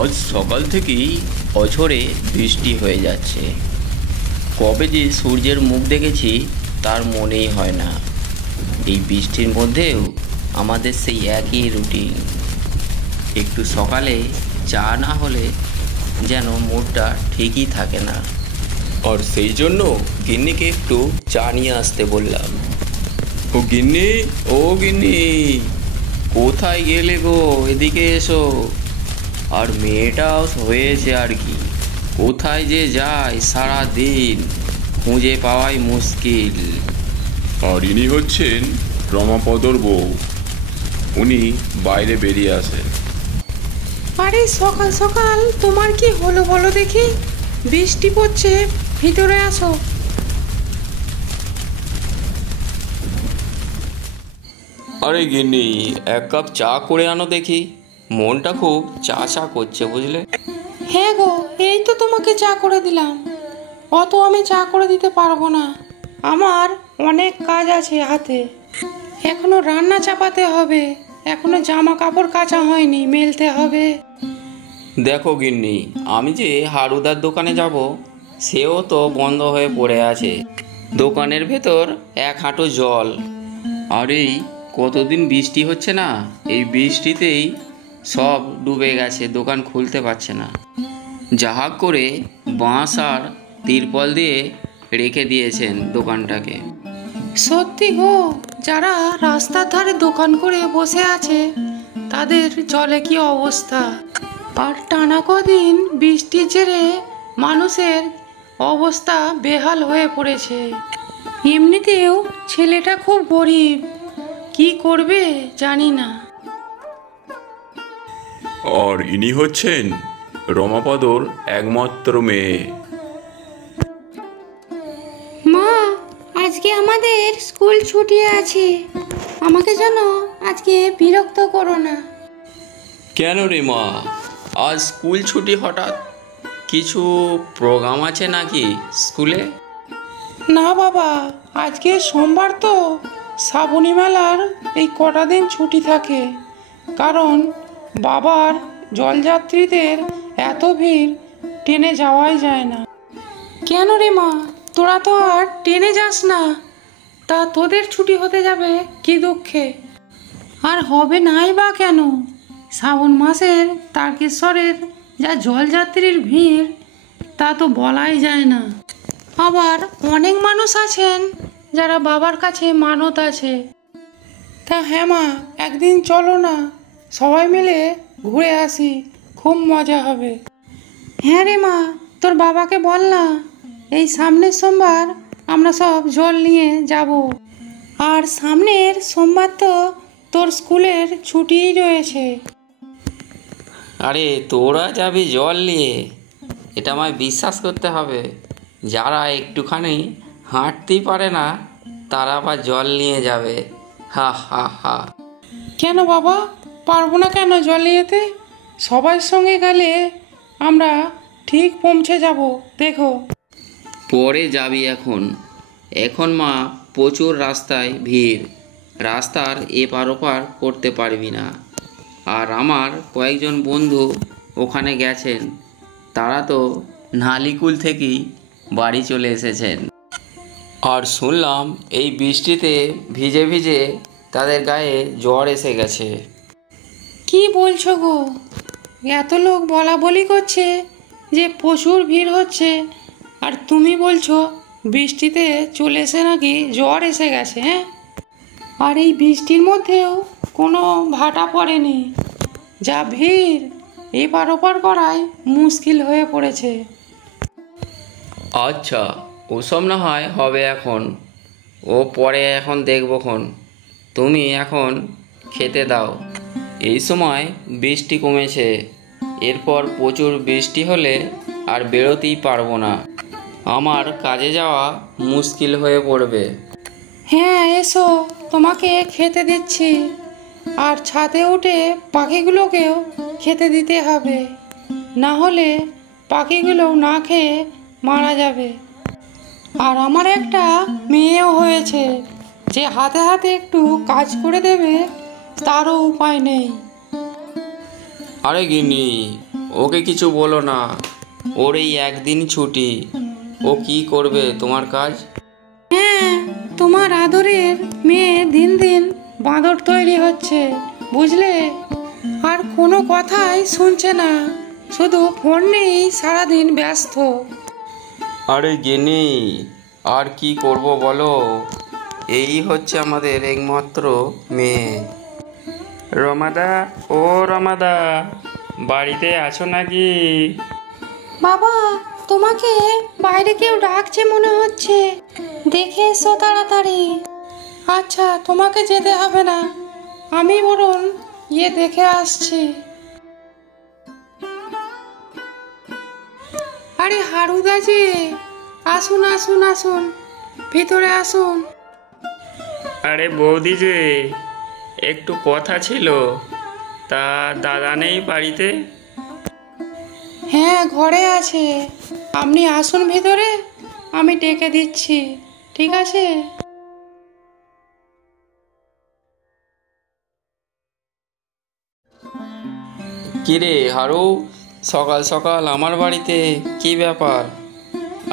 আজ সকাল থেকেই অঝোরে বৃষ্টি হয়ে যাচ্ছে। কবে যে সূর্যের মুখ দেখেছি তার মনেই হয় না। এই বৃষ্টির মধ্যেও আমাদের সেই একই রুটিন। একটু সকালে চা না হলে যেন মুডটা ঠিকই থাকে না। আর সেই জন্য গিন্নিকে একটু চা নিয়ে আসতে বললাম। ও গিন্নি, ও গিন্নি, কোথায় গেলে গো? এদিকে এসো। আর মেয়েটাও হয়েছে আর কি, কোথায় যে যায় সারা দিন, খুঁজে পাওয়াই মুশকিল। আর ইনি হচ্ছেন রমাপদর বউ, উনি বাইরে বেরিয়ে আসেন। আরে সকাল সকাল তোমার কি হলো বলো দেখি? বৃষ্টি পড়ছে, ভিতরে আসো। আরে গিন্নি, এক কাপ চা করে আনো দেখি, মনটা খুব চা চা করছে বুঝলে। হ্যাঁ গো, এই তো তোমাকে চা করে দিলাম। অত আমি চা করে দিতে পারবো না, আমার অনেক কাজ আছে হাতে। এখনো রান্না চাপাতে হবে, এখনো জামা কাপড় কাচা হয়নি, মেলতে হবে। দেখো গিন্নি, আমি যে হারুদার দোকানে যাব, সেও তো বন্ধ হয়ে পড়ে আছে। দোকানের ভেতর এক হাঁটু জল। আর এই কতদিন বৃষ্টি হচ্ছে না, এই বৃষ্টিতেই সব ডুবে গেছে, দোকান খুলতে পারছে না। যাহা করে বাঁশ আর তিরপল দিয়ে রেখে দিয়েছেন দোকানটাকে। সত্যি গো, যারা রাস্তার ধারে দোকান করে বসে আছে তাদের জলে কি অবস্থা। আর টানা কদিন বৃষ্টির জেরে মানুষের অবস্থা বেহাল হয়ে পড়েছে। এমনিতেও ছেলেটা খুব গরিব, কি করবে জানি না। আর ইনি হচ্ছেন রমাপদর একমাত্র মেয়ে। মা, আজকে আমাদের স্কুল ছুটি আছে, আমাকে যেন আজকে বিরক্ত করো না। কেন রে মা, আজ স্কুল ছুটি হঠাৎ? কিছু প্রোগ্রাম আছে নাকি স্কুলে? না বাবা, আজকে সোমবার তো, শ্রাবণী মেলার এই কটা দিন ছুটি থাকে। কারণ বাবার জলযাত্রীদের এত ভিড়, ট্রেনে যাওয়াই যায় না। কেন রে মা, তোরা তো আর ট্রেনে যাস না, তা তোদের ছুটি হতে যাবে কি দুঃখে? আর হবে নাই বা কেন? শ্রাবণ মাসের তারকেশ্বরের যা জলযাত্রীর ভিড়, তা তো বলাই যায় না। আবার অনেক মানুষ আছেন যারা বাবার কাছে মানত আছে। তা হ্যাঁ মা, একদিন চলো না, সবাই মিলে ঘুরে আসি, খুব মজা হবে। হ্যাঁ রে মা, তোর বাবাকে বল না, এই সামনের সোমবার আমরা সব জল নিয়ে যাব। আর সামনের সোমবার তো তোর স্কুলের ছুটিই রয়েছে। আরে তোরা যাবি জল নিয়ে? এটা আমায় বিশ্বাস করতে হবে। যারা একটুখানি হাঁটতেই পারে না তারা আবার জল নিয়ে যাবে, হা হা হা। কেন বাবা, পারবো না কেন জল নিয়ে যেতে? সবার সঙ্গে গেলে আমরা ঠিক পৌঁছে যাব, দেখো। পরে যাবি এখন, এখন মা প্রচুর রাস্তায় ভিড়, রাস্তার এপার ওপার করতে পারবি না। আর আমার কয়েকজন বন্ধু ওখানে গেছেন, তারা তো নালিকুল থেকেই বাড়ি চলে এসেছেন। আর শুনলাম এই বৃষ্টিতে ভিজে ভিজে তাদের গায়ে জ্বর এসে গেছে। কি বলছো গো? এত লোক বলা বলি করছে যে প্রচুর ভিড় হচ্ছে, আর তুমি বলছো বৃষ্টিতে চলে এসে নাকি জ্বর এসে গেছে? হ্যাঁ, আর এই বৃষ্টির মধ্যেও কোনো ভাটা পড়েনি, যা ভিড়, এপার ওপার করাই মুশকিল হয়ে পড়েছে। আচ্ছা, ওসব না হয় হবে এখন, ও পরে এখন দেখবখন। তুমি এখন খেতে দাও। এই সময় বৃষ্টি কমেছে, এরপর প্রচুর বৃষ্টি হলে আর বেরোতেই পারবো না, আমার কাজে যাওয়া মুশকিল হয়ে পড়বে। হ্যাঁ এসো, তোমাকে খেতে দিচ্ছি। আর ছাদে উঠে পাখিগুলোকেও খেতে দিতে হবে, না হলে পাখিগুলো না খেয়ে মারা যাবে। আর আমার একটা মেয়েও হয়েছে, যে হাতে হাতে একটু কাজ করে দেবে তারও উপায় নেই। আরে গিন্নি, ওকে কিছু বলো না, ওর এই একদিন ছুটি, ও কি করবে তোমার কাজ? হ্যাঁ, তোমার আদরের মেয়ে দিন দিন বাঁদর তৈরি হচ্ছে, বুঝলে? আর কোনো কথাই শুনছে না, শুধু ফোন নিয়েই সারাদিন ব্যস্ত। আরে গিন্নি, আর কি করব বলো, এই হচ্ছে আমাদের একমাত্র মেয়ে। রমাদা, ও রমাদা, বাড়িতে আছো নাকি? বাবা, তোমাকে বাইরে কেউ ডাকছে মনে হচ্ছে, দেখে এসো তাড়াতাড়ি। আচ্ছা, তোমাকে যেতে হবে না, আমি বরং গিয়ে দেখে আসছি। আরে হারুদা যে, আসুন আসুন আসুন, ভিতরে আসুন। আরে বৌদি যে, একটু কথা ছিল, তা দাদা নেই বাড়িতে? হ্যাঁ, ঘরে আছে, আপনি আসুন ভিতরে, আমি ডেকে দিচ্ছি, ঠিক আছে? কিরে হারু, সকাল সকাল আমার বাড়িতে, কি ব্যাপার?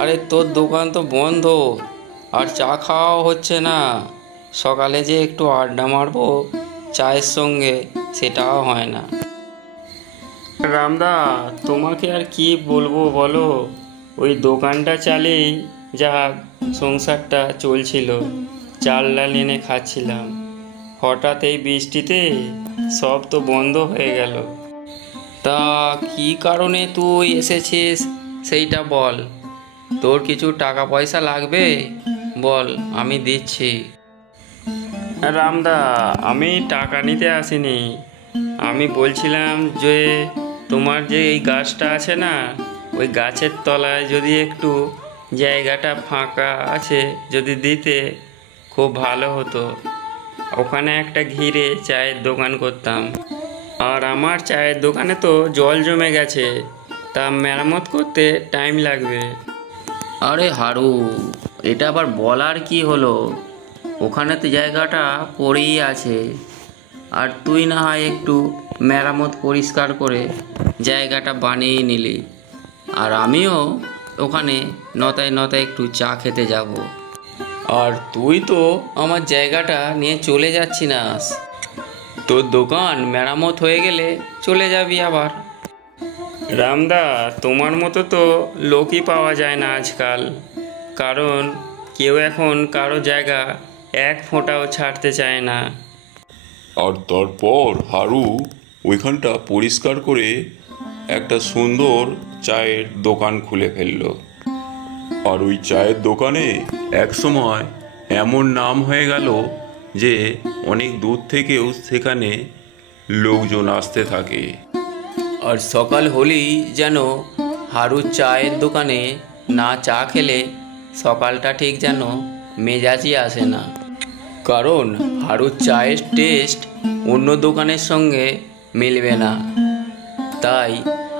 আরে তোর দোকান তো বন্ধ, আর চা খাওয়াও হচ্ছে না। সকালে যে একটু আড্ডা মারবো চায়ের সঙ্গে, সেটাও হয় না। রামদা, তোমাকে আর কি বলবো বলো, ওই দোকানটা চালেই যা সংসারটা চলছিল, চাল ডাল এনে খাচ্ছিলাম। হঠাৎ এই বৃষ্টিতে সব তো বন্ধ হয়ে গেল। তা কি কারণে তুই এসেছিস সেইটা বল, তোর কিছু টাকা পয়সা লাগবে বল, আমি দিচ্ছি। রামদা, আমি টাকা নিতে আসিনি, আমি বলছিলাম যে তোমার যে এই গাছটা আছে না, ওই গাছের তলায় যদি একটু জায়গাটা ফাঁকা আছে যদি দিতে, খুব ভালো হতো। ওখানে একটা ঘিরে চায়ের দোকান করতাম, আর আমার চায়ের দোকানে তো জল জমে গেছে, তা মেরামত করতে টাইম লাগবে। আরে হারু, এটা আবার বলার কি হলো, ওখানে তো জায়গাটা পড়েই আছে, আর তুই না হয় একটু মেরামত পরিষ্কার করে জায়গাটা বানিয়ে নিলি, আর আমিও ওখানে নতায় নতায় একটু চা খেতে যাব। আর তুই তো আমার জায়গাটা নিয়ে চলে যাচ্ছিস, তোর দোকান মেরামত হয়ে গেলে চলে যাবি আবার। রামদা, তোমার মতো তো লোকই পাওয়া যায় না আজকাল, কারণ কেউ এখন কারো জায়গা এক ফোঁটাও ছাড়তে চায় না। আর তারপর হারু ওইখানটা পরিষ্কার করে একটা সুন্দর চায়ের দোকান খুলে ফেললো। আর ওই চায়ের দোকানে একসময় এমন নাম হয়ে গেল যে অনেক দূর থেকেও সেখানে লোকজন আসতে থাকে। আর সকাল হলেই যেন হারুর চায়ের দোকানে না চা খেলে সকালটা ঠিক যেন মেজাজই আসে না, কারণ হারুর চায়ের টেস্ট অন্য দোকানের সঙ্গে মিলবে না, তাই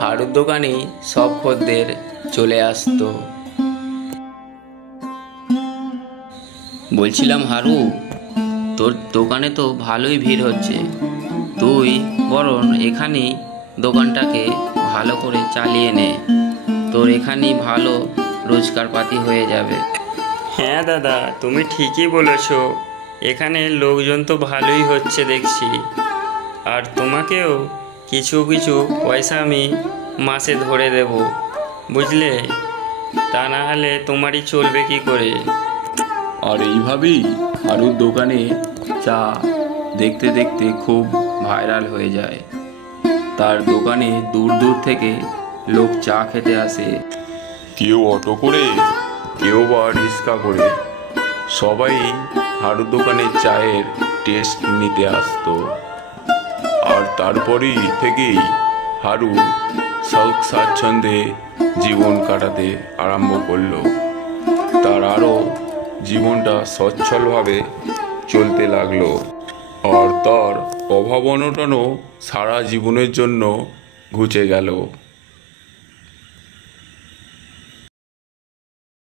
হারুর দোকানেই সব খদ্দের চলে আসতো। বলছিলাম হারু, তোর দোকানে তো ভালোই ভিড় হচ্ছে, তুই বরং এখানেই দোকানটাকে ভালো করে চালিয়ে নে, তোর এখানেই ভালো রোজগারপাতি হয়ে যাবে। হ্যাঁ দাদা, তুমি ঠিকই বলেছো, এখানে লোকজন তো ভালোই হচ্ছে দেখছি, আর তোমাকেও কিছু কিছু পয়সা আমি মাসে ধরে দেব, বুঝলে? তা না হলে তোমারই চলবে কি করে? আর এইভাবেই হারুর দোকানে চা দেখতে দেখতে খুব ভাইরাল হয়ে যায়। তার দোকানে দূর দূর থেকে লোক চা খেতে আসে, কেউ অটো করে, কেউ বা রিক্সা করে, সবাই হারুর দোকানে চায়ের টেস্ট নিতে আসতো। আর তারপরেই থেকেই হারু শৌক স্বাচ্ছন্দ্যে জীবন কাটাতে আরম্ভ করলো। তার আরও জীবনটা সচ্ছলভাবে চলতে লাগলো, আর তার অভাব অনটনও সারা জীবনের জন্য ঘুচে গেল।